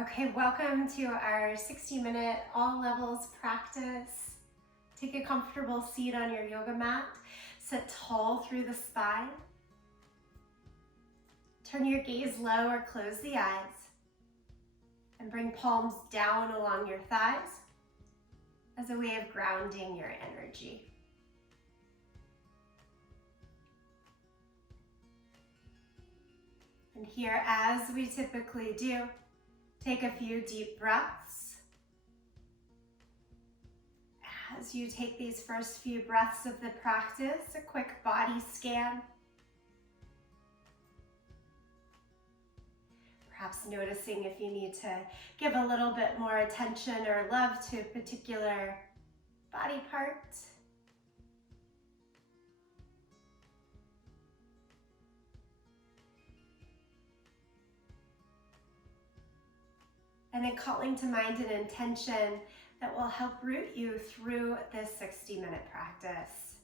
Okay, welcome to our 60-minute all levels practice. Take a comfortable seat on your yoga mat. Sit tall through the spine. Turn your gaze low or close the eyes. And bring palms down along your thighs as a way of grounding your energy. And here, as we typically do, take a few deep breaths. As you take these first few breaths of the practice, a quick body scan. Perhaps noticing if you need to give a little bit more attention or love to a particular body part. And then calling to mind an intention that will help root you through this 60-minute practice.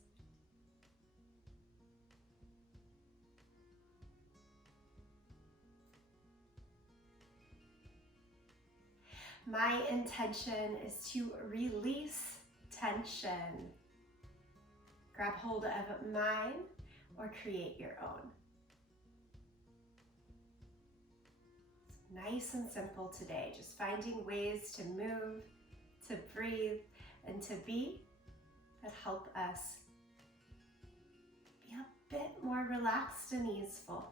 My intention is to release tension. Grab hold of mine or create your own. Nice and simple today, just finding ways to move, to breathe, and to be that help us be a bit more relaxed and easeful.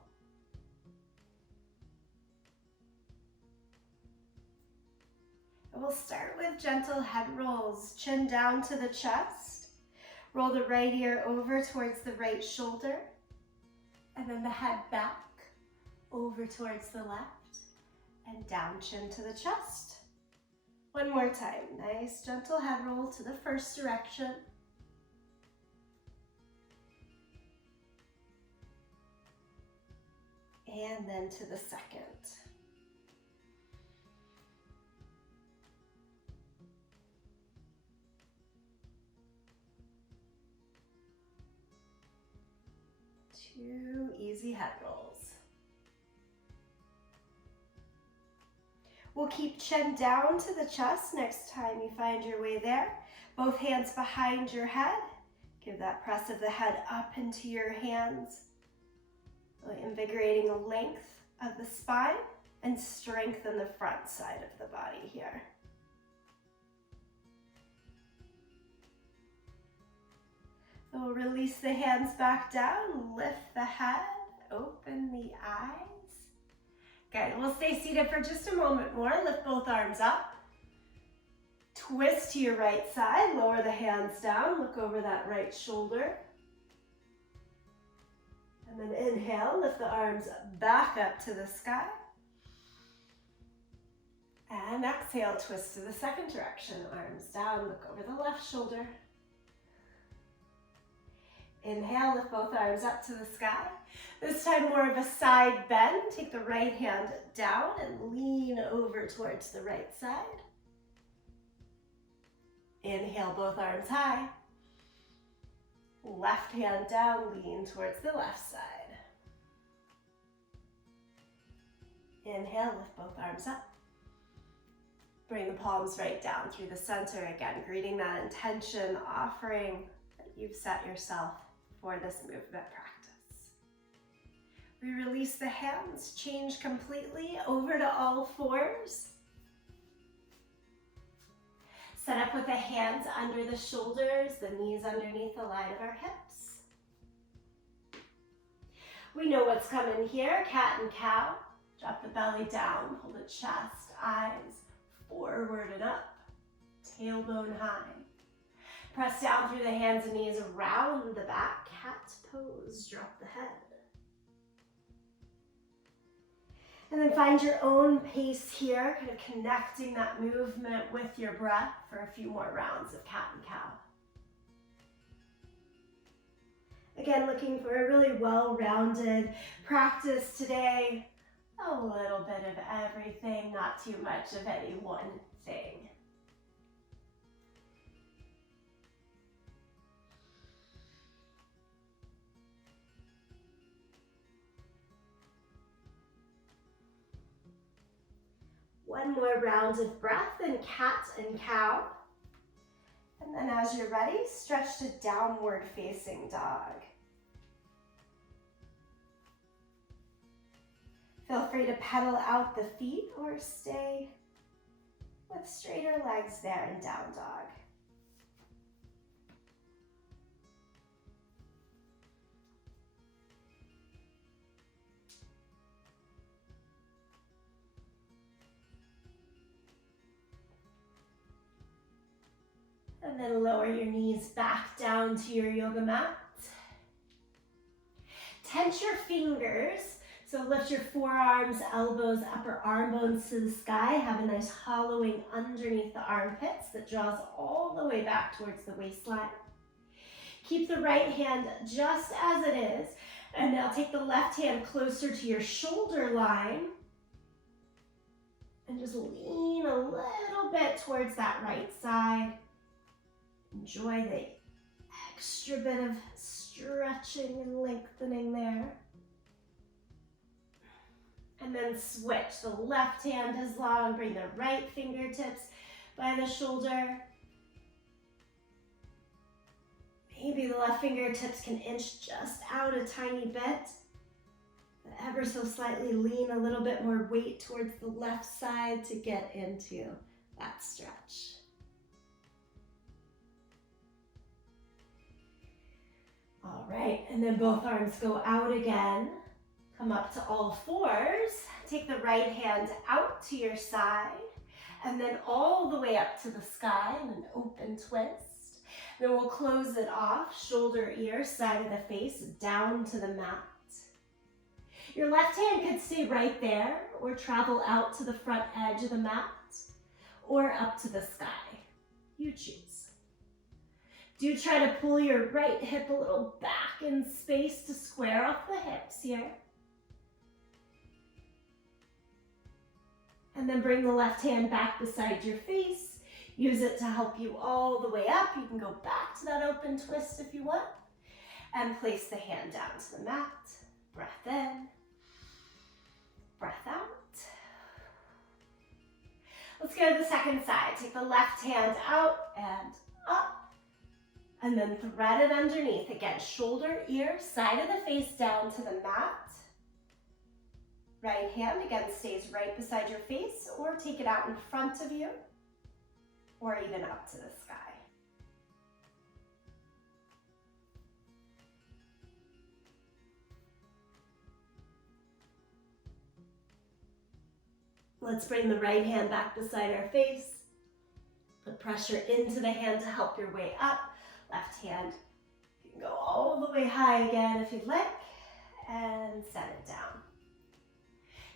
And we'll start with gentle head rolls, chin down to the chest. Roll the right ear over towards the right shoulder, and then the head back over towards the left. And down, chin to the chest. One more time. Nice gentle head roll to the first direction. And then to the second. Two easy head rolls. We'll keep chin down to the chest next time you find your way there. Both hands behind your head. Give that press of the head up into your hands. Really invigorating the length of the spine and strengthen the front side of the body here. So we'll release the hands back down, lift the head, open the eyes. Good, we'll stay seated for just a moment more. Lift both arms up. Twist to your right side, lower the hands down, look over that right shoulder. And then inhale, lift the arms back up to the sky. And exhale, twist to the second direction, arms down, look over the left shoulder. Inhale, lift both arms up to the sky. This time more of a side bend. Take the right hand down and lean over towards the right side. Inhale, both arms high. Left hand down, lean towards the left side. Inhale, lift both arms up. Bring the palms right down through the center again, greeting that intention, offering that you've set yourself for this movement practice. We release the hands, change completely over to all fours. Set up with the hands under the shoulders, the knees underneath the line of our hips. We know what's coming here, cat and cow. Drop the belly down, pull the chest, eyes forward and up, tailbone high. Press down through the hands and knees around the back, cat pose, drop the head. And then find your own pace here, kind of connecting that movement with your breath for a few more rounds of cat and cow. Again, looking for a really well-rounded practice today. A little bit of everything, not too much of any one thing. One more round of breath in cat and cow. And then as you're ready, stretch to downward facing dog. Feel free to pedal out the feet or stay with straighter legs there in down dog. And then lower your knees back down to your yoga mat. Tense your fingers. So lift your forearms, elbows, upper arm bones to the sky. Have a nice hollowing underneath the armpits that draws all the way back towards the waistline. Keep the right hand just as it is. And now take the left hand closer to your shoulder line. And just lean a little bit towards that right side. Enjoy the extra bit of stretching and lengthening there. And then switch. The left hand is long. Bring the right fingertips by the shoulder. Maybe the left fingertips can inch just out a tiny bit. But ever so slightly lean a little bit more weight towards the left side to get into that stretch. All right, and then both arms go out again. Come up to all fours. Take the right hand out to your side and then all the way up to the sky in an open twist. Then we'll close it off, shoulder, ear, side of the face, down to the mat. Your left hand could stay right there or travel out to the front edge of the mat or up to the sky. You choose. Do try to pull your right hip a little back in space to square off the hips here. And then bring the left hand back beside your face. Use it to help you all the way up. You can go back to that open twist if you want. And place the hand down to the mat. Breath in. Breath out. Let's go to the second side. Take the left hand out and up. And then thread it underneath. Again, shoulder, ear, side of the face down to the mat. Right hand, again, stays right beside your face, or take it out in front of you, or even up to the sky. Let's bring the right hand back beside our face. Put pressure into the hand to help your way up. Left hand, you can go all the way high again if you'd like, and set it down.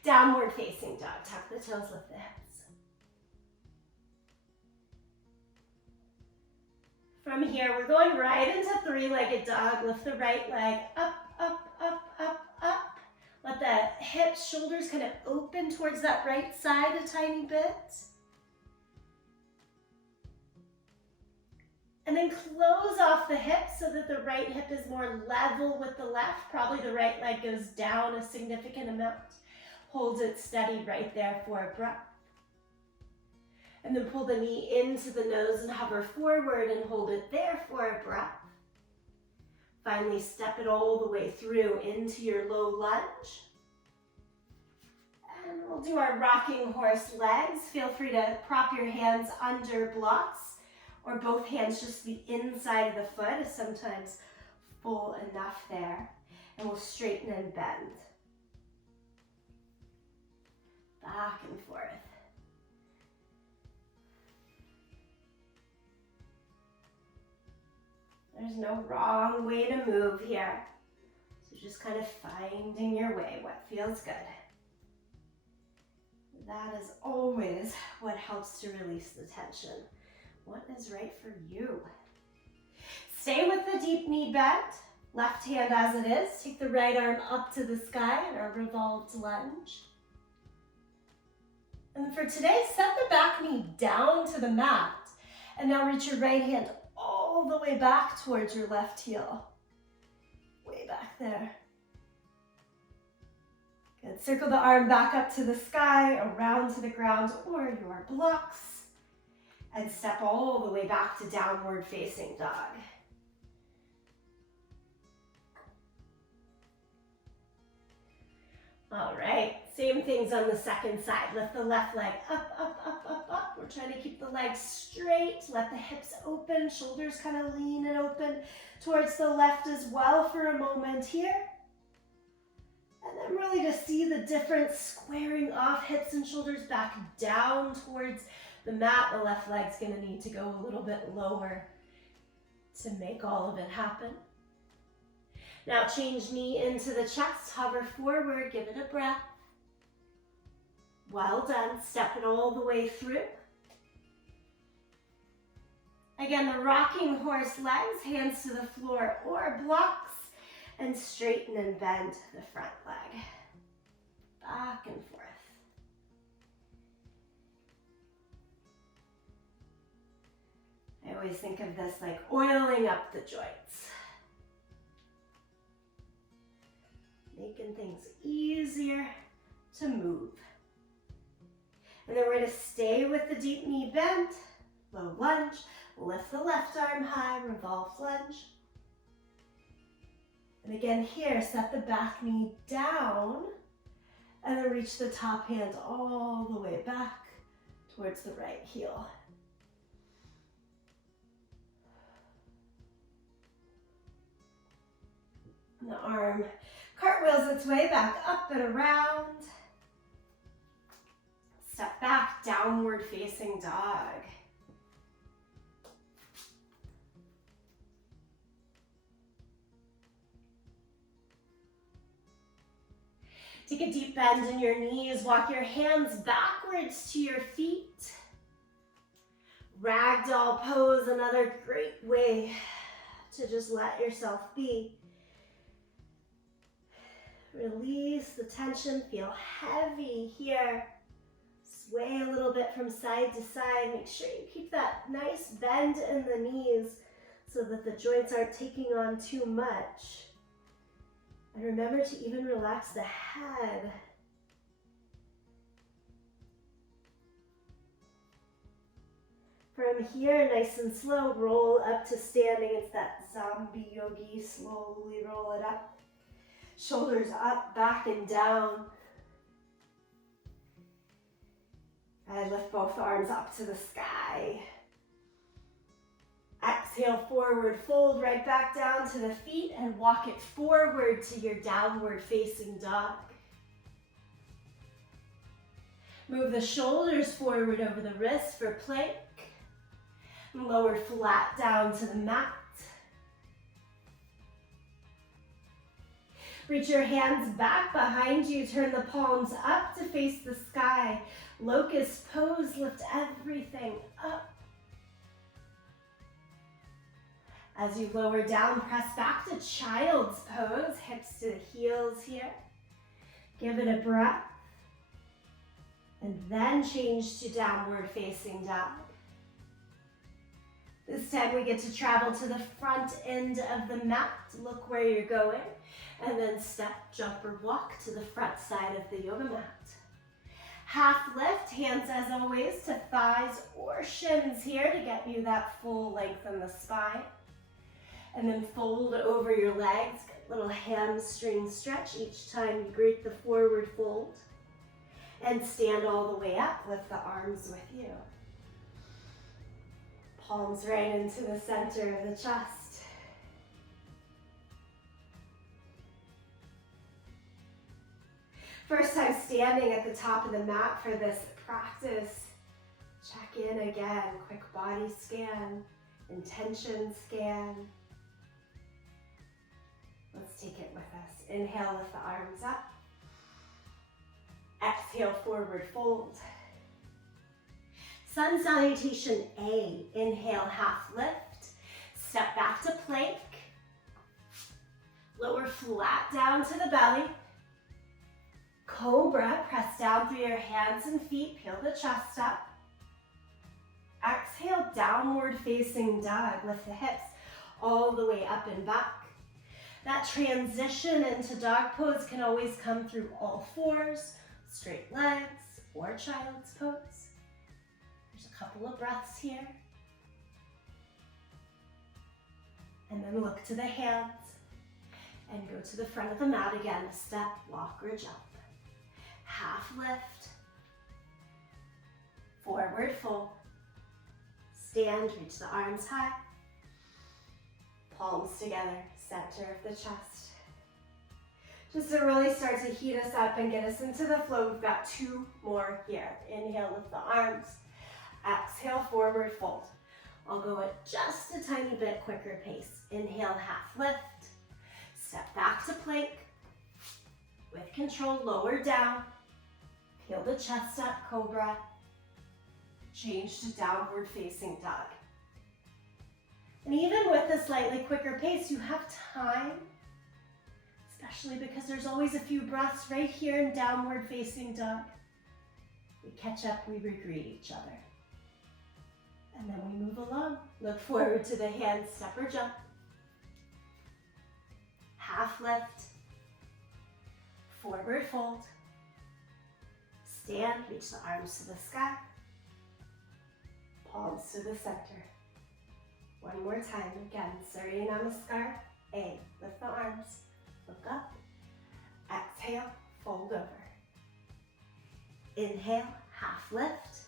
Downward facing dog. Tuck the toes, lift the hips. From here, we're going right into three-legged dog. Lift the right leg up, up, up, up, up. Let the hips, shoulders kind of open towards that right side a tiny bit. And then close off the hips so that the right hip is more level with the left. Probably the right leg goes down a significant amount. Hold it steady right there for a breath. And then pull the knee into the nose and hover forward and hold it there for a breath. Finally, step it all the way through into your low lunge. And we'll do our rocking horse legs. Feel free to prop your hands under blocks or both hands just the inside of the foot is sometimes full enough there. And we'll straighten and bend. Back and forth. There's no wrong way to move here. So just kind of finding your way, what feels good. That is always what helps to release the tension. What is right for you? Stay with the deep knee bend. Left hand as it is. Take the right arm up to the sky in our revolved lunge. And for today, set the back knee down to the mat. And now reach your right hand all the way back towards your left heel. Way back there. Good. Circle the arm back up to the sky, around to the ground or your blocks, and step all the way back to downward facing dog. All right, same things on the second side. Lift the left leg up, up, up, up, up. We're trying to keep the legs straight. Let the hips open, shoulders kind of lean and open towards the left as well for a moment here. And then really to see the difference, squaring off hips and shoulders back down towards the mat. The left leg's gonna need to go a little bit lower to make all of it happen. Now change knee into the chest, hover forward, give it a breath. Well done, step it all the way through. Again, the rocking horse legs, hands to the floor or blocks, and straighten and bend the front leg. Back and forth. I always think of this like oiling up the joints. Making things easier to move. And then we're going to stay with the deep knee bend, low lunge, lift the left arm high, revolve lunge. And again here, set the back knee down and then reach the top hand all the way back towards the right heel. And the arm cartwheels its way back up and around. Step back, downward facing dog. Take a deep bend in your knees. Walk your hands backwards to your feet. Ragdoll pose, another great way to just let yourself be. Release the tension, feel heavy here. Sway a little bit from side to side. Make sure you keep that nice bend in the knees so that the joints aren't taking on too much. And remember to even relax the head. From here, nice and slow, roll up to standing. It's that zombie yogi, slowly roll it up. Shoulders up, back and down. And lift both arms up to the sky. Exhale, forward fold right back down to the feet and walk it forward to your downward facing dog. Move the shoulders forward over the wrists for plank. And lower flat down to the mat. Reach your hands back behind you, turn the palms up to face the sky. Locust pose, lift everything up. As you lower down, press back to child's pose, hips to the heels here. Give it a breath. And then change to downward facing dog. This time we get to travel to the front end of the mat. Look where you're going. And then step, jump, or walk to the front side of the yoga mat. Half lift, hands as always to thighs or shins here to get you that full length in the spine. And then fold over your legs, little hamstring stretch each time you greet the forward fold. And stand all the way up, lift the arms with you. Palms right into the center of the chest. First time standing at the top of the mat for this practice. Check in again, quick body scan, intention scan. Let's take it with us. Inhale, lift the arms up. Exhale, forward fold. Sun salutation A. Inhale, half lift. Step back to plank. Lower flat down to the belly. Cobra, press down through your hands and feet, peel the chest up. Exhale, downward facing dog. Lift the hips all the way up and back. That transition into dog pose can always come through all fours, straight legs, or child's pose. There's a couple of breaths here. And then look to the hands and go to the front of the mat again, a step, walk, or jump. Half lift, forward fold, stand, reach the arms high, palms together, center of the chest. Just to really start to heat us up and get us into the flow, we've got 2 more here. Inhale, lift the arms. Exhale, forward fold. I'll go at just a tiny bit quicker pace. Inhale, half lift. Step back to plank. With control, lower down. Peel the chest up, cobra. Change to downward facing dog. And even with a slightly quicker pace, you have time, especially because there's always a few breaths right here in downward facing dog. We catch up, we re-greet each other. And then we move along. Look forward to the hand, step or jump. Half lift, forward fold. Stand, reach the arms to the sky. Palms to the center. One more time, again, Surya Namaskar. A, lift the arms, look up. Exhale, fold over. Inhale, half lift.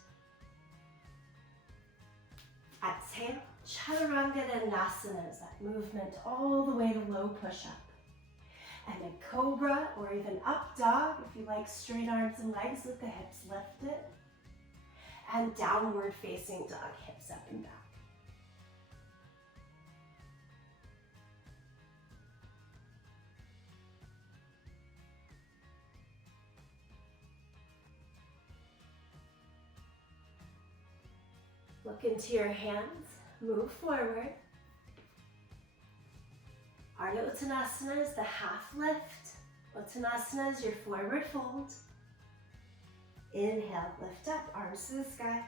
Exhale, Chaturanga Dandasana is that movement all the way to low push-up. And then cobra or even up dog, if you like straight arms and legs with the hips lifted. And downward facing dog, hips up and back. Look into your hands, move forward. Ardha Uttanasana is the half lift. Uttanasana is your forward fold. Inhale, lift up, arms to the sky.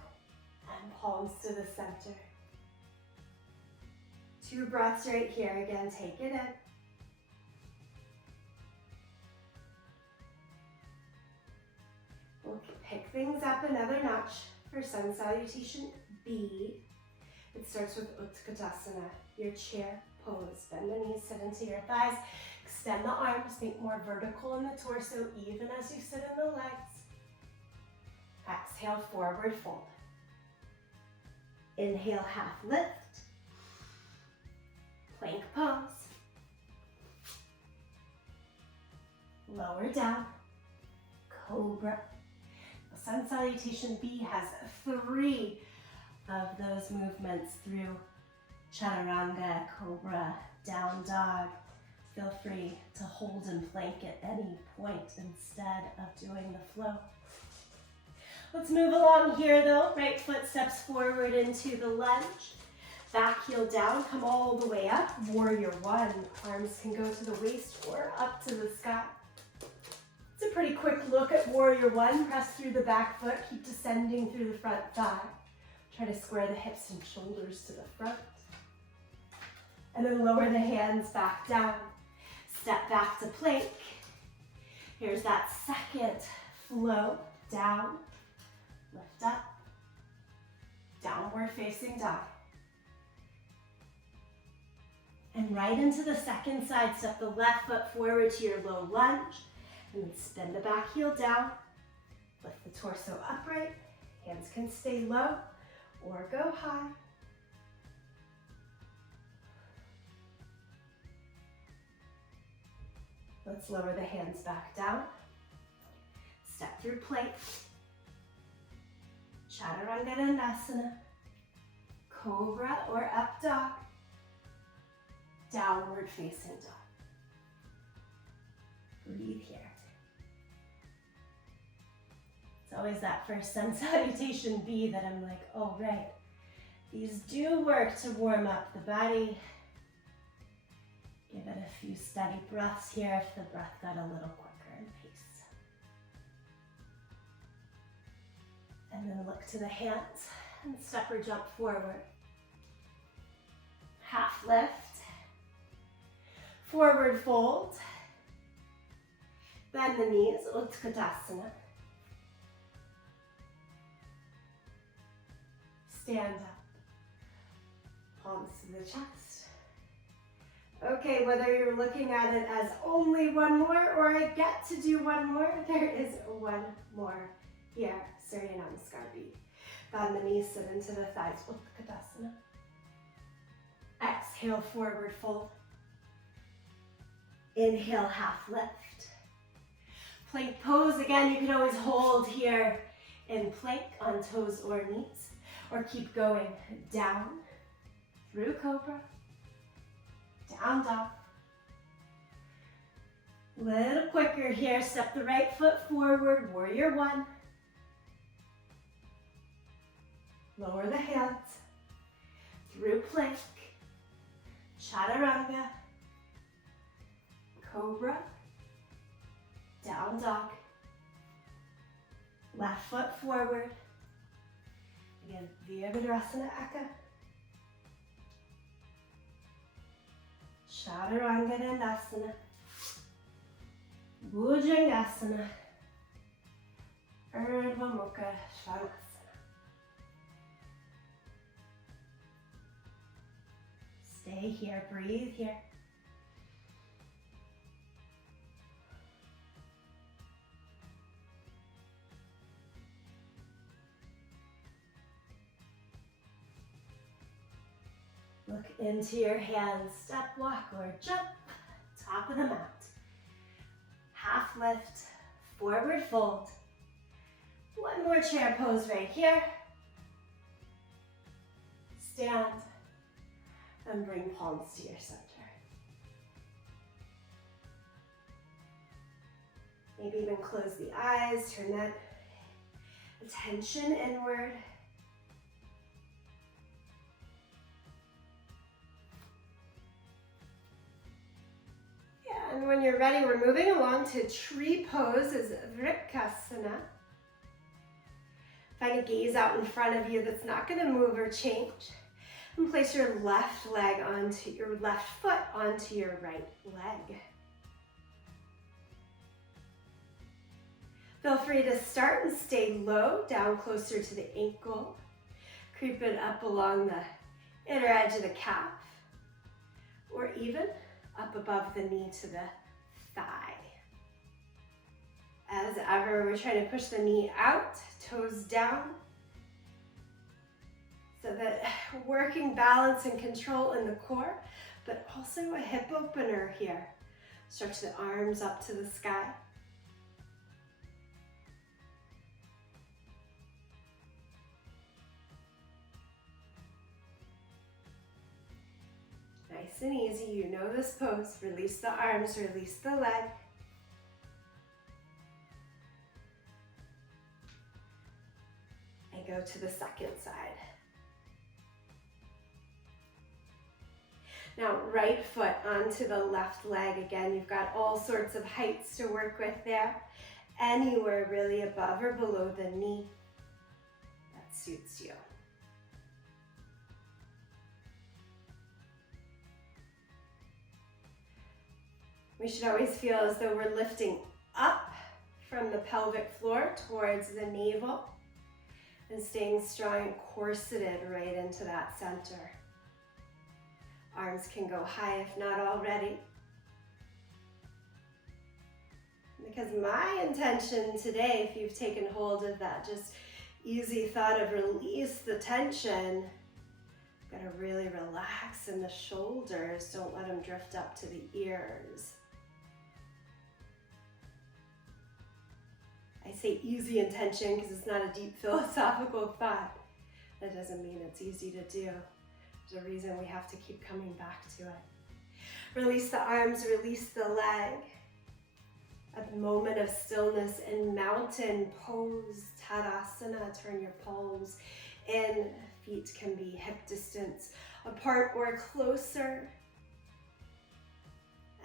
And palms to the center. 2 breaths right here. Again, take it in. We'll pick things up another notch for Sun Salutation B. It starts with Utkatasana, your chair pose. Bend the knees, sit into your thighs. Extend the arms, think more vertical in the torso, even as you sit in the legs. Exhale, forward fold. Inhale, half lift. Plank pose. Lower down, cobra. Sun Salutation B has 3 of those movements through Chaturanga, cobra, down dog. Feel free to hold and plank at any point instead of doing the flow. Let's move along here though. Right foot steps forward into the lunge. Back heel down, come all the way up. Warrior 1. Arms can go to the waist or up to the sky. It's a pretty quick look at Warrior 1. Press through the back foot, keep descending through the front thigh. Try to square the hips and shoulders to the front. And then lower the hands back down. Step back to plank. Here's that second flow. Down, lift up, downward facing dog. And right into the second side, step the left foot forward to your low lunge. And then spin the back heel down. Lift the torso upright. Hands can stay low or go high. Let's lower the hands back down. Step through plank. Chaturanga Dandasana. Cobra or up dog. Downward facing dog. Breathe here. It's always that first Sun Salutation B that I'm like, oh right, these do work to warm up the body. Give it a few steady breaths here if the breath got a little quicker in pace. And then look to the hands and step or jump forward. Half lift. Forward fold. Bend the knees, Utkatasana. Stand up. Palms to the chest. Okay, whether you're looking at it as only one more or I get to do one more, there is one more here. Surya Namaskar beat. Bend the knees, sit into the thighs, Utkatasana. Exhale, forward fold. Inhale, half lift. Plank pose, again, you can always hold here in plank on toes or knees, or keep going down through cobra, down dog. Little quicker here, step the right foot forward, warrior one. Lower the hands, through plank, chaturanga, cobra, down dog, left foot forward. Again, Virabhadrasana Eka, chaturanga dandasana, bhujangasana, urdhva mukha svanasana. Stay here, breathe here. Look into your hands, step, walk, or jump, top of the mat. Half lift, forward fold. One more chair pose right here. Stand and bring palms to your center. Maybe even close the eyes, turn that attention inward. And when you're ready, we're moving along to tree pose as Vrikasana. Find a gaze out in front of you that's not going to move or change. And place your left leg onto your left foot onto your right leg. Feel free to start and stay low, down closer to the ankle. Creep it up along the inner edge of the calf, or even up above the knee to the thigh. As ever, we're trying to push the knee out, toes down, so that working balance and control in the core, but also a hip opener here. Stretch the arms up to the sky. Nice and easy, you know this pose. Release the arms, release the leg. And go to the second side. Now, right foot onto the left leg. Again, you've got all sorts of heights to work with there. Anywhere really above or below the knee that suits you. We should always feel as though we're lifting up from the pelvic floor towards the navel and staying strong and corseted right into that center. Arms can go high if not already. Because my intention today, if you've taken hold of that just easy thought of release the tension, gotta really relax in the shoulders. Don't let them drift up to the ears. I say easy intention because it's not a deep philosophical thought. That doesn't mean it's easy to do. There's a reason we have to keep coming back to it. Release the arms, release the leg. A moment of stillness in mountain pose, Tadasana. Turn your palms in. Feet can be hip distance apart or closer.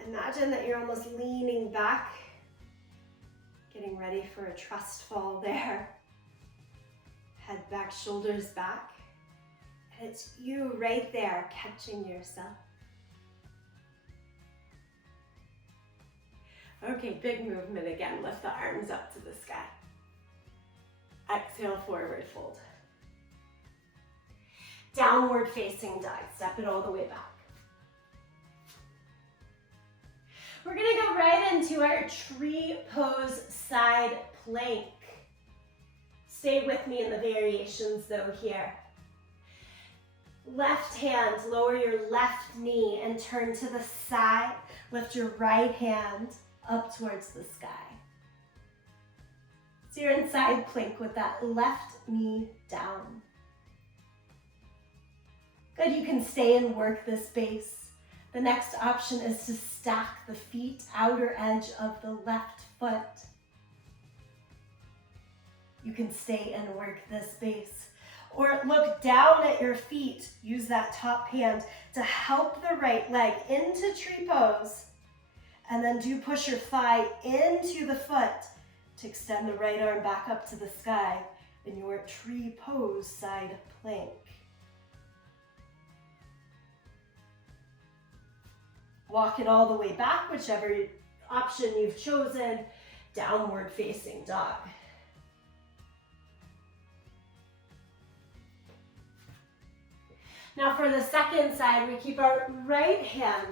Imagine that you're almost leaning back, getting ready for a trust fall there. Head back, shoulders back. And it's you right there catching yourself. Okay, big movement again. Lift the arms up to the sky. Exhale, forward fold. Downward facing dog. Step it all the way back. We're gonna go right into our tree pose side plank. Stay with me in the variations though here. Left hand, lower your left knee and turn to the side. Lift your right hand up towards the sky. So you're in side plank with that left knee down. Good, you can stay and work this base. The next option is to stack the feet, outer edge of the left foot. You can stay and work this base. Or look down at your feet. Use that top hand to help the right leg into tree pose. And then do push your thigh into the foot to extend the right arm back up to the sky in your tree pose side plank. Walk it all the way back, whichever option you've chosen, downward facing dog. Now for the second side, we keep our right hand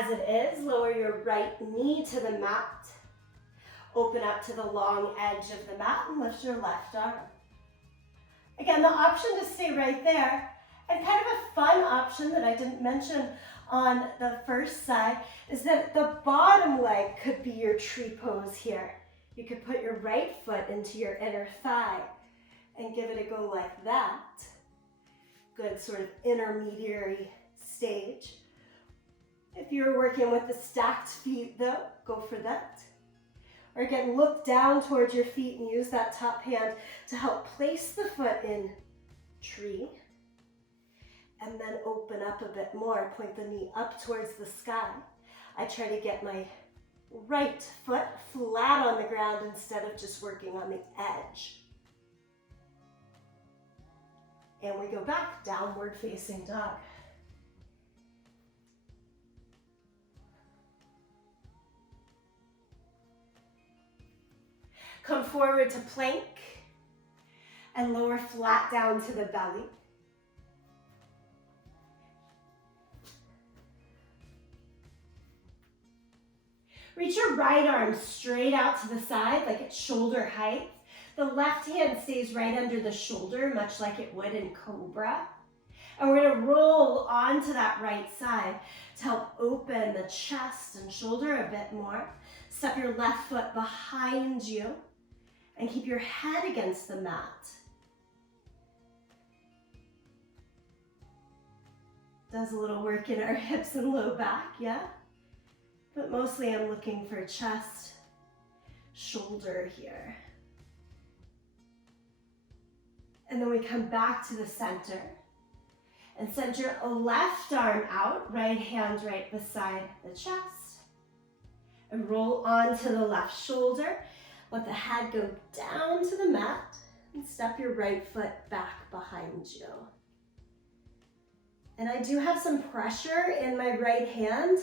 as it is. Lower your right knee to the mat. Open up to the long edge of the mat and lift your left arm. Again, the option to stay right there, and kind of a fun option that I didn't mention on the first side is that the bottom leg could be your tree pose here. You could put your right foot into your inner thigh and give it a go like that. Good sort of intermediary stage. If you're working with the stacked feet though, go for that. Or again, look down towards your feet and use that top hand to help place the foot in tree. And then open up a bit more, point the knee up towards the sky. I try to get my right foot flat on the ground instead of just working on the edge. And we go back, downward facing dog. Come forward to plank and lower flat down to the belly. Reach your right arm straight out to the side like it's shoulder height. The left hand stays right under the shoulder, much like it would in Cobra. And we're gonna roll onto that right side to help open the chest and shoulder a bit more. Step your left foot behind you and keep your head against the mat. Does a little work in our hips and low back, yeah? But mostly I'm looking for chest, shoulder here. And then we come back to the center and send your left arm out, right hand right beside the chest. And roll onto the left shoulder. Let the head go down to the mat and step your right foot back behind you. And I do have some pressure in my right hand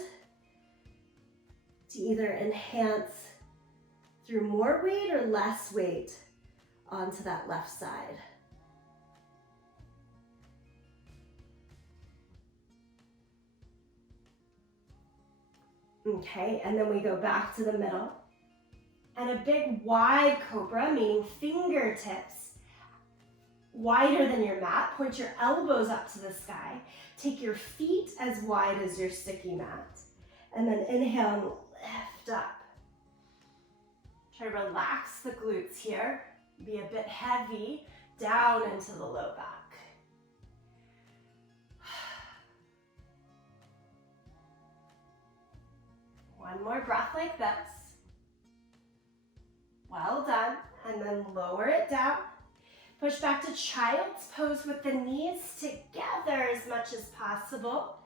to either enhance through more weight or less weight onto that left side. Okay, and then we go back to the middle. And a big wide cobra, meaning fingertips wider than your mat. Point your elbows up to the sky. Take your feet as wide as your sticky mat. And then inhale and lift up. Try to relax the glutes here. Be a bit heavy down into the low back. One more breath like this. Well done. And then lower it down. Push back to child's pose with the knees together as much as possible.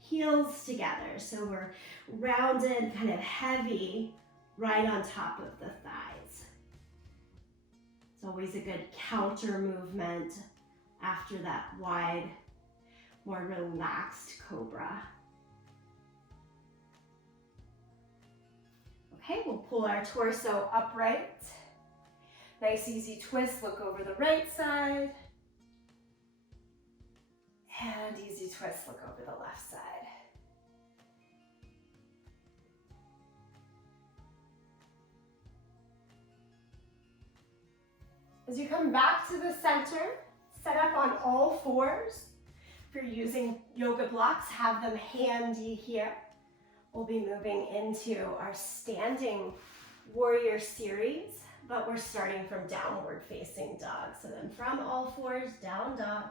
Heels together. So we're rounded, kind of heavy, right on top of the thighs. It's always a good counter movement after that wide, more relaxed cobra. Okay, we'll pull our torso upright. Nice easy twist, look over the right side. And easy twist, look over the left side. As you come back to the center, set up on all fours. If you're using yoga blocks, have them handy here. We'll be moving into our standing warrior series, but we're starting from downward facing dog. So then from all fours, down dog.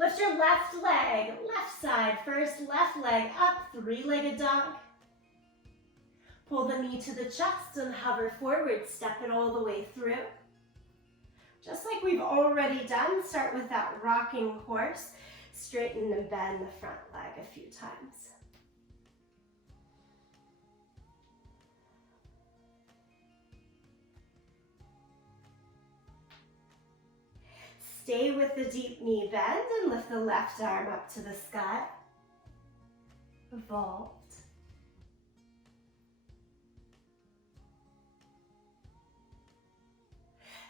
Lift your left leg, left side first, left leg up, three-legged dog. Pull the knee to the chest and hover forward, step it all the way through. Just like we've already done, start with that rocking horse. Straighten and bend the front leg a few times. Stay with the deep knee bend and lift the left arm up to the sky. Evolved.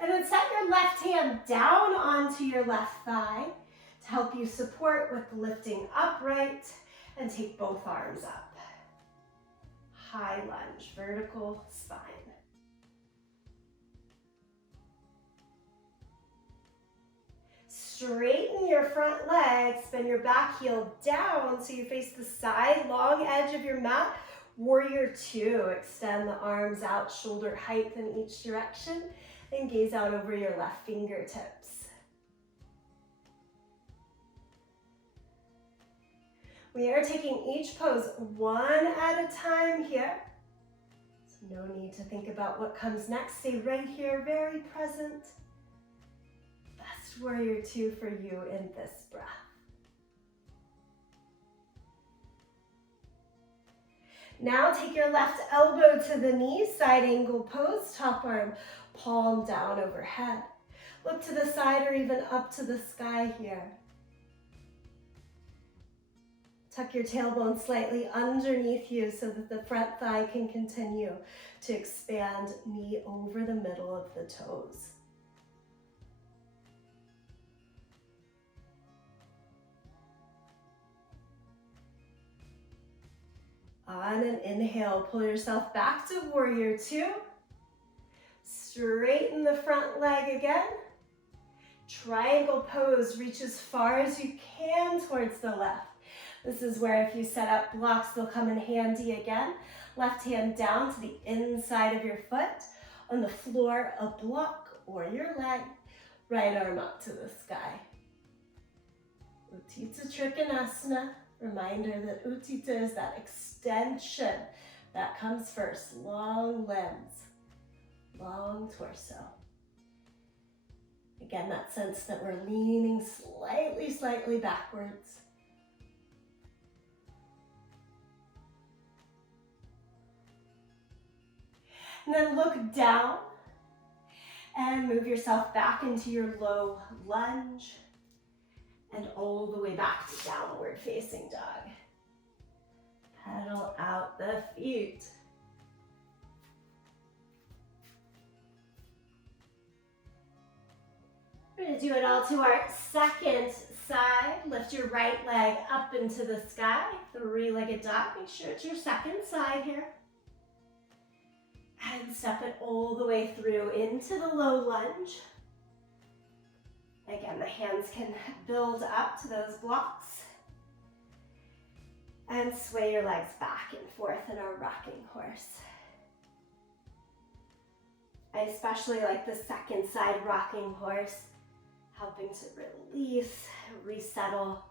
And then set your left hand down onto your left thigh to help you support with lifting upright and take both arms up. High lunge, vertical spine. Straighten your front leg, spin your back heel down so you face the side, long edge of your mat. Warrior two, extend the arms out, shoulder height in each direction, and gaze out over your left fingertips. We are taking each pose one at a time here. So no need to think about what comes next. Stay right here, very present. Best warrior two for you in this breath. Now take your left elbow to the knee, side angle pose, top arm palm down overhead. Look to the side or even up to the sky here. Tuck your tailbone slightly underneath you so that the front thigh can continue to expand, knee over the middle of the toes. On an inhale, pull yourself back to warrior two. Straighten the front leg again. Triangle pose, reach as far as you can towards the left. This is where if you set up blocks, they'll come in handy again. Left hand down to the inside of your foot. On the floor, a block or your leg. Right arm up to the sky. Utthita Trikonasana. Reminder that Utthita is that extension that comes first. Long limbs. Long torso. Again, that sense that we're leaning slightly backwards. And then look down and move yourself back into your low lunge and all the way back to downward facing dog. Pedal out the feet. We're going to do it all to our second side. Lift your right leg up into the sky, three-legged dog. Make sure it's your second side here. And step it all the way through into the low lunge. Again, the hands can build up to those blocks. And sway your legs back and forth in our rocking horse. I especially like the second side rocking horse, helping to release, resettle.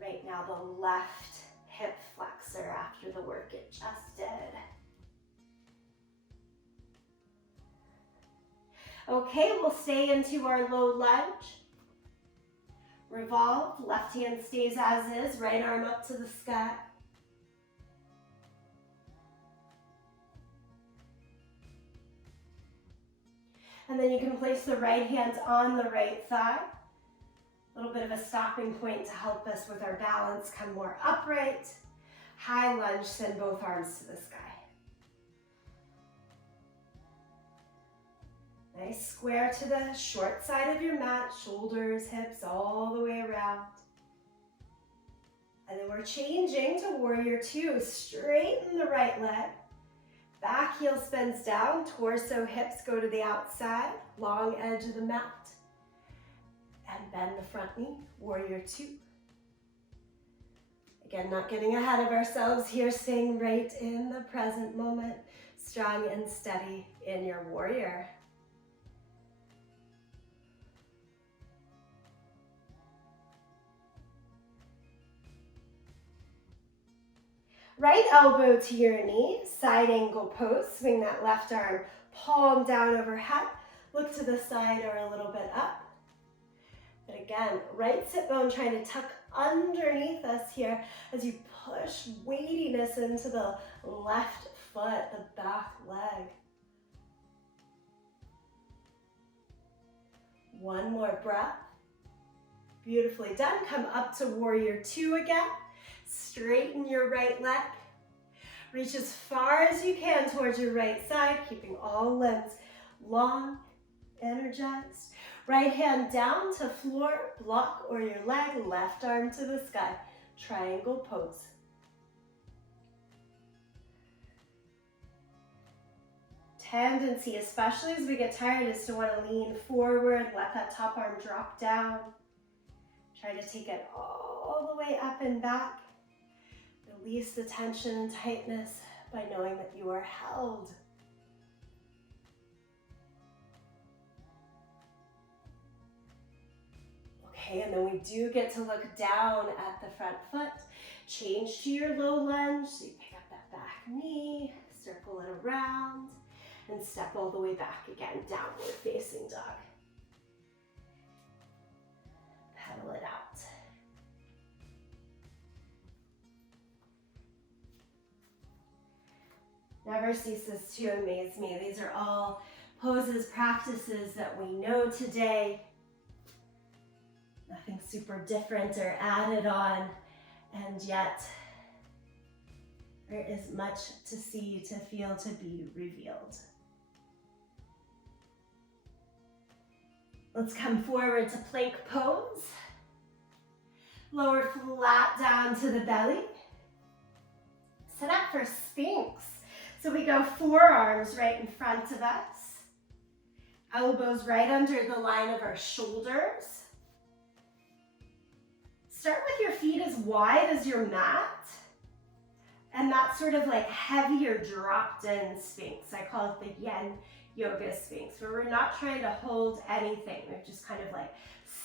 Right now, the left hip flexor after the work it just did. Okay, we'll stay into our low lunge. Revolve, left hand stays as is, right arm up to the sky. And then you can place the right hand on the right thigh. A little bit of a stopping point to help us with our balance, come more upright. High lunge, send both arms to the sky. Nice square to the short side of your mat, shoulders, hips, all the way around. And then we're changing to warrior two. Straighten the right leg. Back heel spins down, torso, hips go to the outside, long edge of the mat. And bend the front knee, warrior two. Again, not getting ahead of ourselves here, staying right in the present moment, strong and steady in your warrior. Right elbow to your knee, side angle pose. Swing that left arm, palm down overhead. Look to the side or a little bit up. But again, right sit bone trying to tuck underneath us here as you push weightiness into the left foot, the back leg. One more breath. Beautifully done. Come up to warrior two again. Straighten your right leg. Reach as far as you can towards your right side, keeping all limbs long, energized. Right hand down to floor, block or your leg, left arm to the sky. Triangle pose. Tendency, especially as we get tired, is to want to lean forward, let that top arm drop down. Try to take it all the way up and back. Release the tension and tightness by knowing that you are held. Okay, and then we do get to look down at the front foot. Change to your low lunge. So you pick up that back knee, circle it around, and step all the way back again, downward facing dog. Pedal it out. Never ceases to amaze me. These are all poses, practices that we know today. Nothing super different or added on, and yet there is much to see, to feel, to be revealed. Let's come forward to plank pose. Lower flat down to the belly. Set up for Sphinx. So we go forearms right in front of us. Elbows right under the line of our shoulders. Start with your feet as wide as your mat. And that sort of like heavier dropped in Sphinx. I call it the Yin Yoga Sphinx, where we're not trying to hold anything. We've just kind of like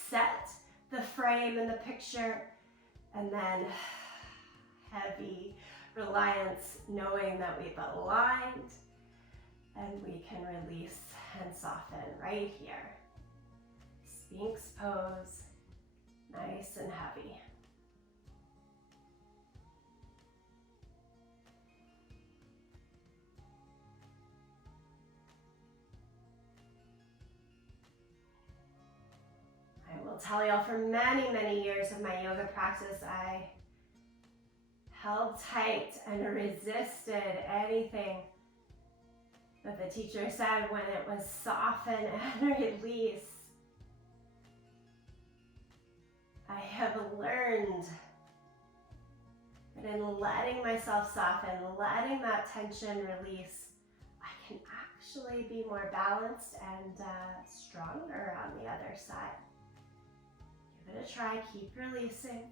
set the frame and the picture, and then heavy reliance, knowing that we've aligned and we can release and soften right here. Sphinx pose, nice and heavy. I will tell y'all, for many, many years of my yoga practice, I held tight and resisted anything that the teacher said when it was soften and release. I have learned that in letting myself soften, letting that tension release, I can actually be more balanced and stronger on the other side. Give it a try, keep releasing.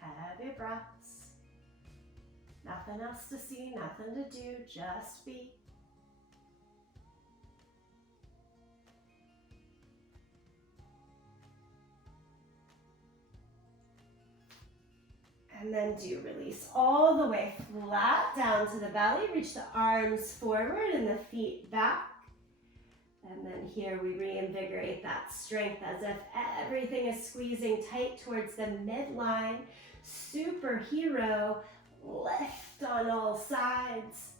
Heavy breaths. Nothing else to see, nothing to do, just be. And then do release all the way flat down to the belly. Reach the arms forward and the feet back. And then here we reinvigorate that strength as if everything is squeezing tight towards the midline. Superhero lift on all sides.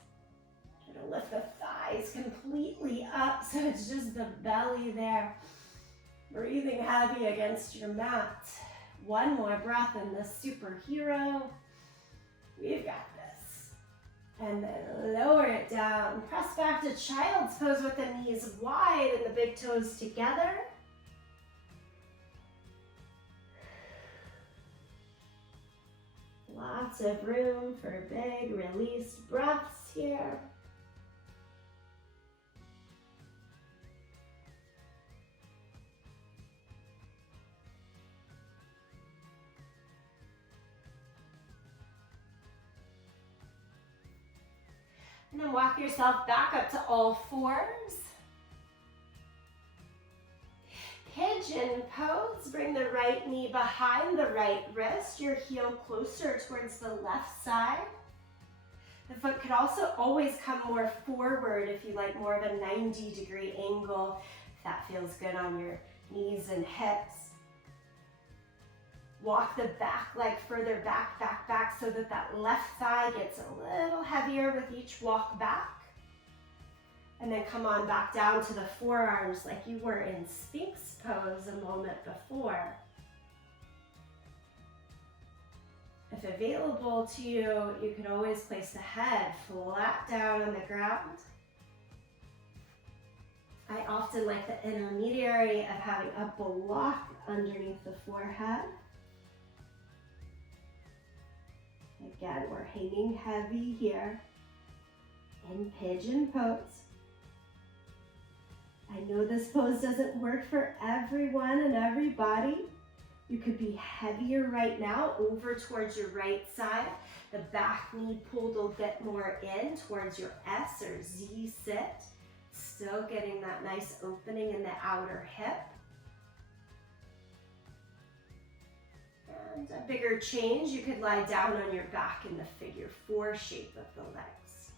Try gonna lift the thighs completely up so it's just the belly there. Breathing heavy against your mat. One more breath in this superhero. We've got this. And then lower it down. Press back to child's pose with the knees wide and the big toes together. Lots of room for big released breaths here. And then walk yourself back up to all fours. Pigeon pose. Bring the right knee behind the right wrist. Your heel closer towards the left side. The foot could also always come more forward if you like more of a 90-degree angle, if that feels good on your knees and hips. Walk the back leg further back, back, so that that left thigh gets a little heavier with each walk back. And then come on back down to the forearms like you were in Sphinx pose a moment before. If available to you, you can always place the head flat down on the ground. I often like the intermediary of having a block underneath the forehead. Again, we're hanging heavy here in pigeon pose. I know this pose doesn't work for everyone and everybody. You could be heavier right now over towards your right side. The back knee pulled a bit more in towards your S or Z sit. Still getting that nice opening in the outer hip. And a bigger change, you could lie down on your back in the figure 4 shape of the legs.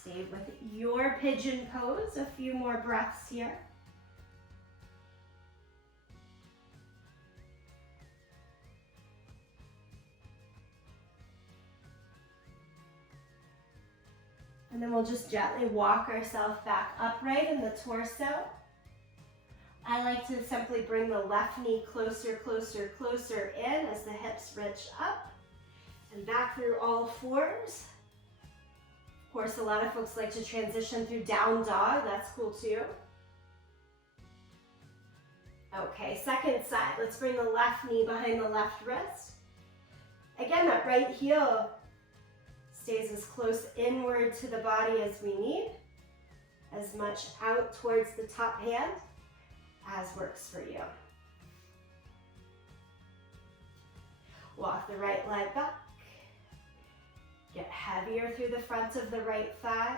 Stay with your pigeon pose, a few more breaths here. And then we'll just gently walk ourselves back upright in the torso. I like to simply bring the left knee closer, closer, closer in as the hips reach up and back through all fours. Of course, a lot of folks like to transition through down dog. That's cool too. Okay, second side. Let's bring the left knee behind the left wrist. Again, that right heel stays as close inward to the body as we need, as much out towards the top hand as works for you. Walk the right leg back. Get heavier through the front of the right thigh.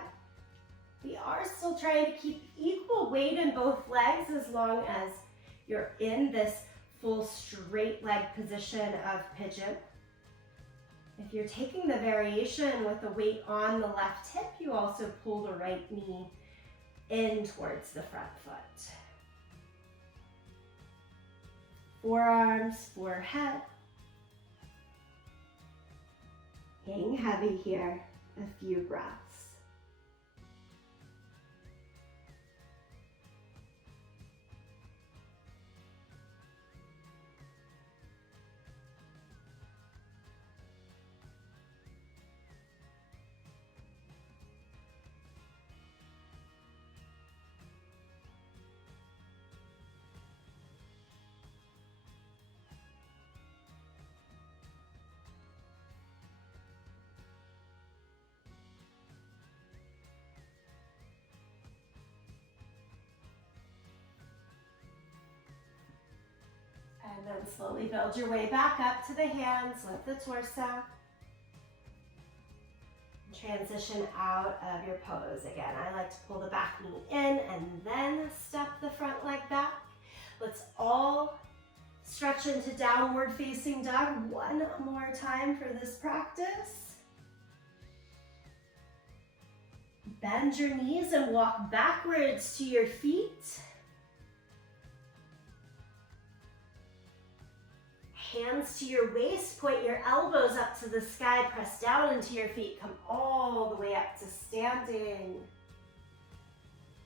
We are still trying to keep equal weight in both legs as long as you're in this full straight leg position of pigeon. If you're taking the variation with the weight on the left hip, you also pull the right knee in towards the front foot. Forearms, forehead. Hang heavy here, a few breaths. And then slowly build your way back up to the hands, lift the torso. Transition out of your pose. Again, I like to pull the back knee in and then step the front leg back. Let's all stretch into downward facing dog one more time for this practice. Bend your knees and walk backwards to your feet. Hands to your waist, point your elbows up to the sky, press down into your feet, come all the way up to standing.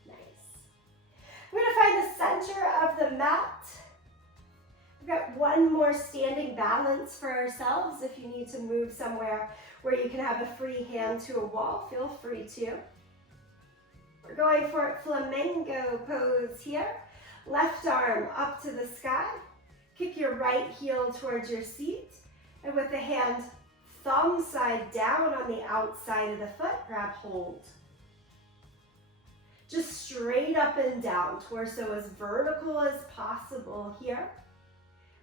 Nice. We're gonna find the center of the mat. We've got one more standing balance for ourselves. If you need to move somewhere where you can have a free hand to a wall, feel free to. We're going for flamingo pose here. Left arm up to the sky. Kick your right heel towards your seat. And with the hand thumb side down on the outside of the foot, grab hold. Just straight up and down, torso as vertical as possible here.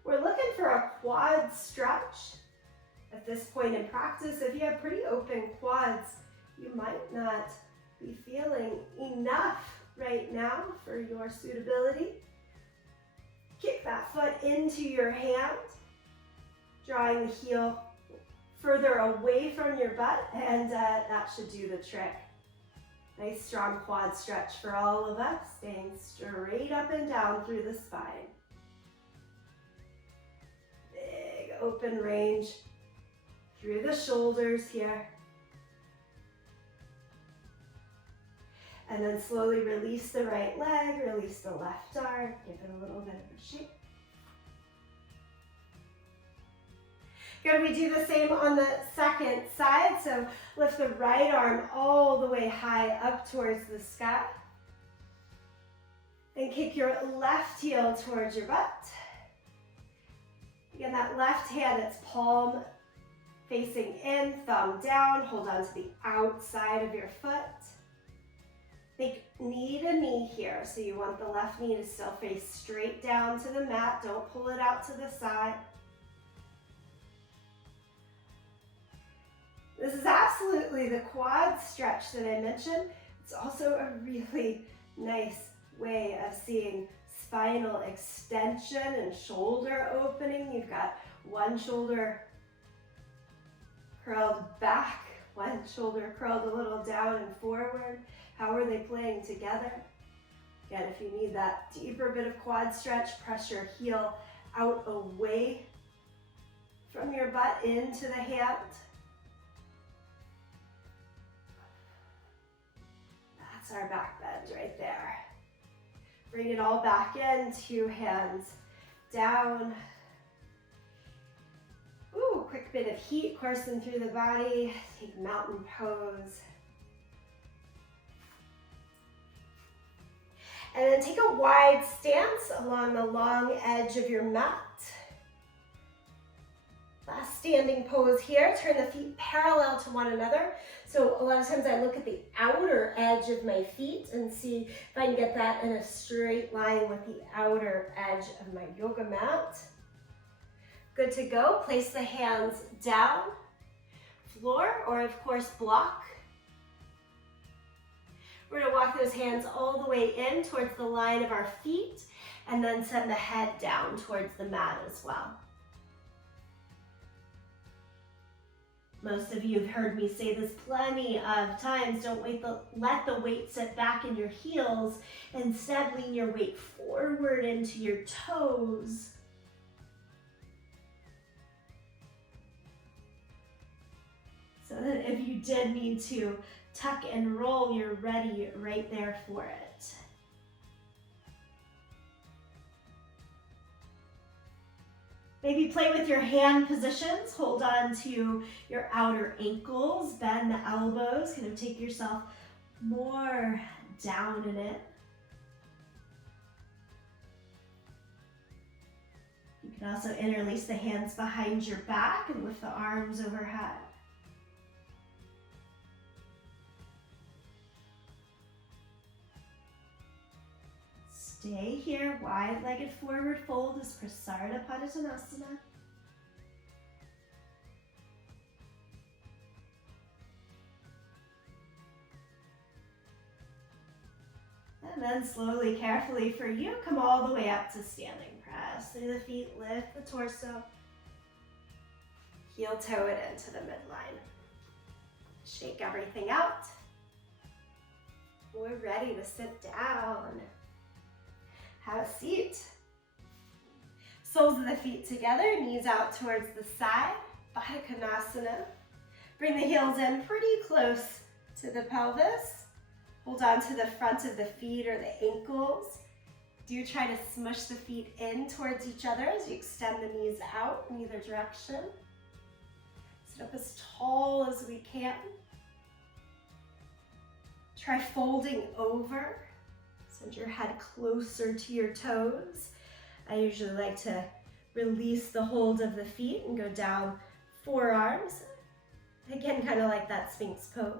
We're looking for a quad stretch. At this point in practice, if you have pretty open quads, you might not be feeling enough right now for your suitability. Kick that foot into your hand, drawing the heel further away from your butt, and that should do the trick. Nice strong quad stretch for all of us, staying straight up and down through the spine. Big open range through the shoulders here. And then slowly release the right leg, release the left arm, give it a little bit of a shake. Good, we do the same on the second side. So lift the right arm all the way high up towards the sky. And kick your left heel towards your butt. Again, that left hand, it's palm facing in, thumb down. Hold on to the outside of your foot. Think knee to knee here. So you want the left knee to still face straight down to the mat. Don't pull it out to the side. This is absolutely the quad stretch that I mentioned. It's also a really nice way of seeing spinal extension and shoulder opening. You've got one shoulder curled back, one shoulder curled a little down and forward. How are they playing together? Again, if you need that deeper bit of quad stretch, press your heel out away from your butt into the hand. That's our back bend right there. Bring it all back in, two hands down. Ooh, quick bit of heat coursing through the body. Take mountain pose. And then take a wide stance along the long edge of your mat. Last standing pose here. Turn the feet parallel to one another. So a lot of times I look at the outer edge of my feet and see if I can get that in a straight line with the outer edge of my yoga mat. Good to go. Place the hands down, floor, or of course block. We're going to walk those hands all the way in towards the line of our feet and then send the head down towards the mat as well. Most of you have heard me say this plenty of times. Don't let the weight sit back in your heels. Instead, lean your weight forward into your toes. So that if you did need to tuck and roll, you're ready right there for it. Maybe play with your hand positions. Hold on to your outer ankles, bend the elbows, kind of take yourself more down in it. You can also interlace the hands behind your back and lift the arms overhead. Stay here, wide-legged forward fold is Prasarna Padottanasana. And then slowly, carefully for you, come all the way up to standing. Press through the feet, lift the torso. Heel toe it into the midline. Shake everything out. We're ready to sit down. Have a seat. Soles of the feet together, knees out towards the side, Baddha Konasana. Bring the heels in pretty close to the pelvis. Hold on to the front of the feet or the ankles. Do try to smush the feet in towards each other as you extend the knees out in either direction. Sit up as tall as we can. Try folding over. Send your head closer to your toes. I usually like to release the hold of the feet and go down forearms. Again, kind of like that Sphinx pose.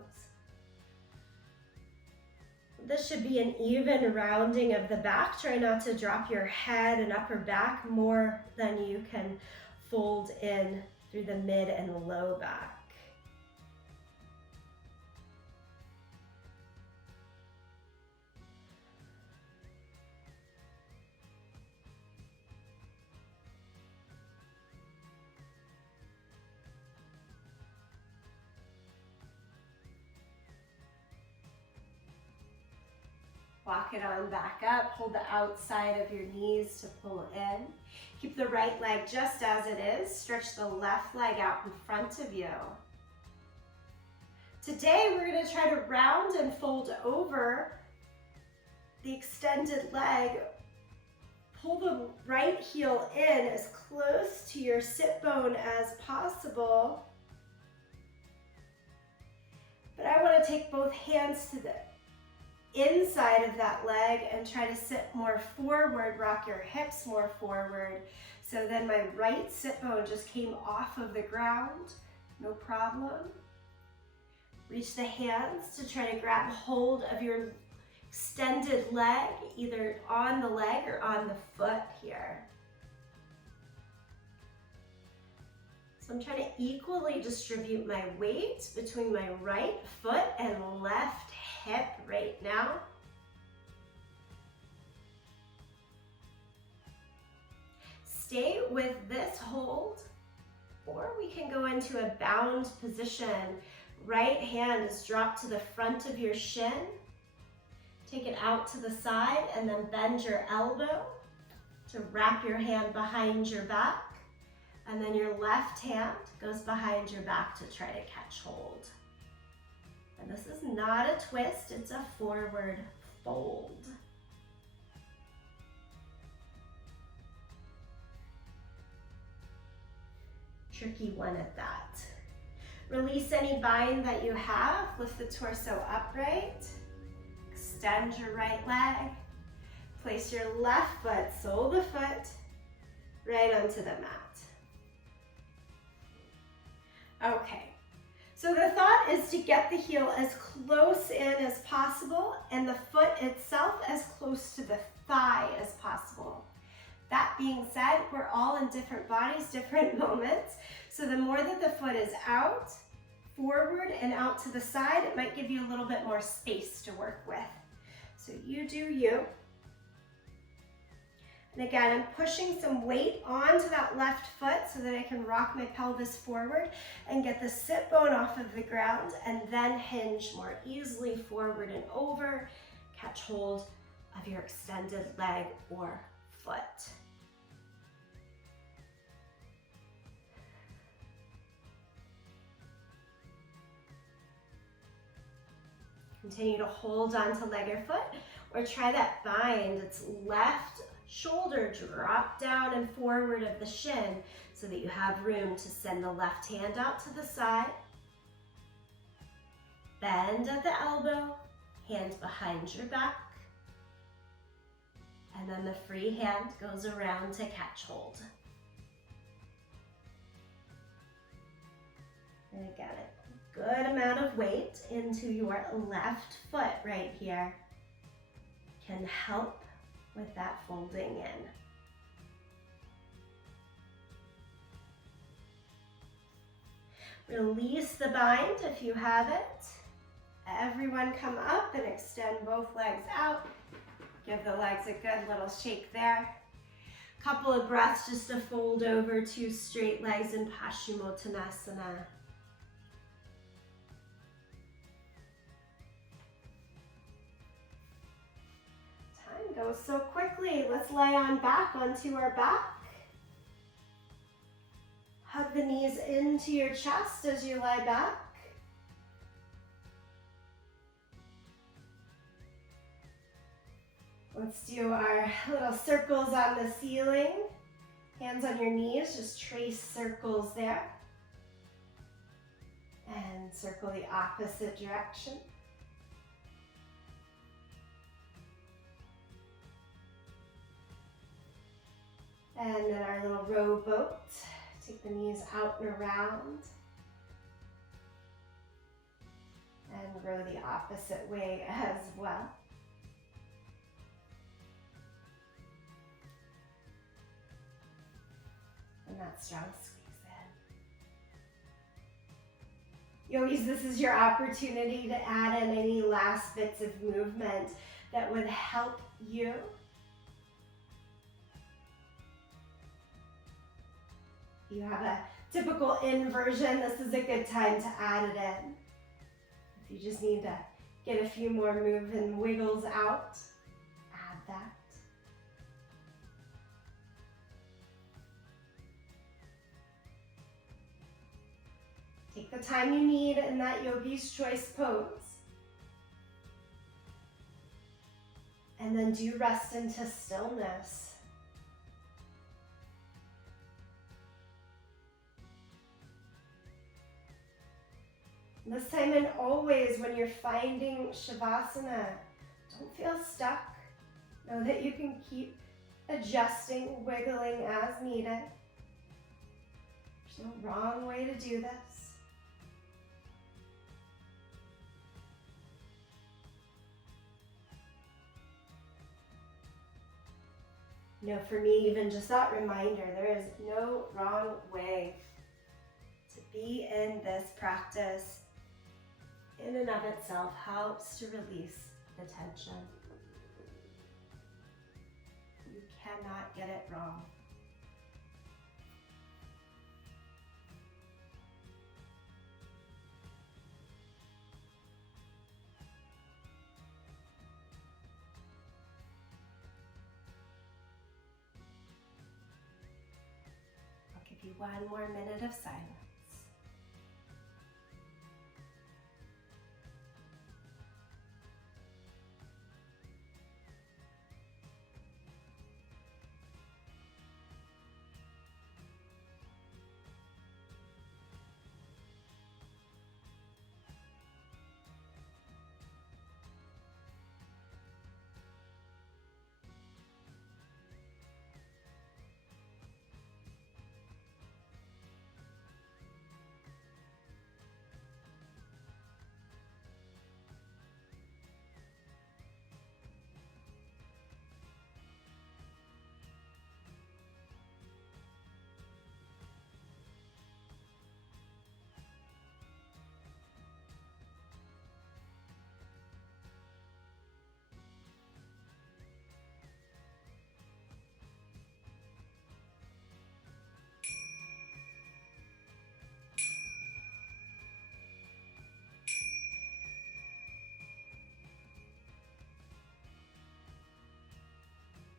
This should be an even rounding of the back. Try not to drop your head and upper back more than you can fold in through the mid and low back. Walk it on back up. Hold the outside of your knees to pull in. Keep the right leg just as it is. Stretch the left leg out in front of you. Today we're going to try to round and fold over the extended leg. Pull the right heel in as close to your sit bone as possible. But I want to take both hands to the inside of that leg and try to sit more forward, rock your hips more forward. So then my right sit bone just came off of the ground, no problem. Reach the hands to try to grab hold of your extended leg, either on the leg or on the foot here. So I'm trying to equally distribute my weight between my right foot and left hip right now. Stay with this hold, or we can go into a bound position. Right hand is dropped to the front of your shin. Take it out to the side and then bend your elbow to wrap your hand behind your back. And then your left hand goes behind your back to try to catch hold. And this is not a twist, it's a forward fold. Tricky one at that. Release any bind that you have. Lift the torso upright. Extend your right leg. Place your left foot, sole of the foot, right onto the mat. Okay. So the thought is to get the heel as close in as possible and the foot itself as close to the thigh as possible. That being said, we're all in different bodies, different moments. So the more that the foot is out, forward and out to the side, it might give you a little bit more space to work with. So you do you. And again, I'm pushing some weight onto that left foot so that I can rock my pelvis forward and get the sit bone off of the ground and then hinge more easily forward and over. Catch hold of your extended leg or foot. Continue to hold onto leg or foot, or try that bind. It's left shoulder drop down and forward of the shin so that you have room to send the left hand out to the side. Bend at the elbow, hand behind your back. And then the free hand goes around to catch hold. And again, a good amount of weight into your left foot right here can help with that folding in. Release the bind if you have it. Everyone come up and extend both legs out. Give the legs a good little shake there. Couple of breaths just to fold over to straight legs in Paschimottanasana. Time goes so quickly. Let's lay on back onto our back. Hug the knees into your chest as you lie back. Let's do our little circles on the ceiling. Hands on your knees, just trace circles there. And circle the opposite direction. And then our little rowboat. Take the knees out and around. And row the opposite way as well. And that strong squeeze in. Yogis, this is your opportunity to add in any last bits of movement that would help you. If you have a typical inversion, this is a good time to add it in. If you just need to get a few more move and wiggles out, add that. Take the time you need in that yogi's choice pose. And then do rest into stillness. This time and always when you're finding Shavasana, don't feel stuck. Know that you can keep adjusting, wiggling as needed. There's no wrong way to do this. You know, for me, even just that reminder, there is no wrong way to be in this practice. In and of itself helps to release the tension. You cannot get it wrong. I'll give you one more minute of silence.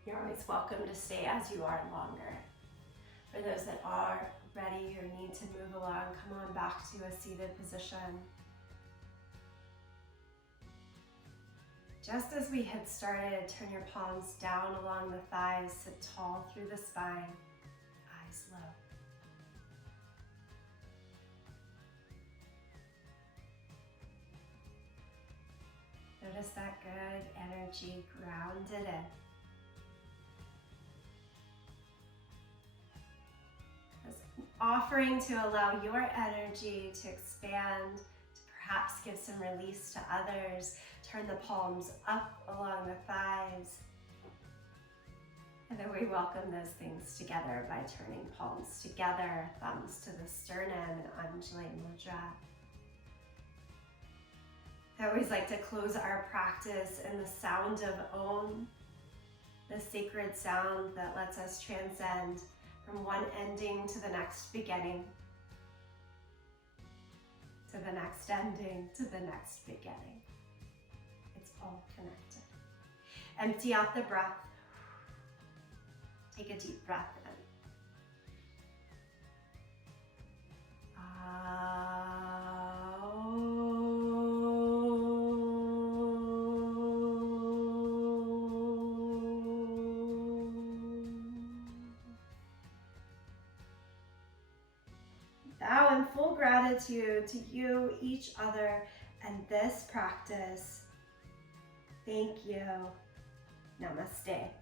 You're always welcome to stay as you are longer. For those that are ready or need to move along, come on back to a seated position. Just as we had started, turn your palms down along the thighs, sit tall through the spine, eyes low. Notice that good energy grounded in. Offering to allow your energy to expand, to perhaps give some release to others. Turn the palms up along the thighs. And then we welcome those things together by turning palms together, thumbs to the sternum, and undulating mudra. I always like to close our practice in the sound of Om, the sacred sound that lets us transcend from one ending to the next beginning, to the next ending, to the next beginning. It's all connected. Empty out the breath. Take a deep breath Bow in full gratitude to you, each other, and this practice. Thank you. Namaste.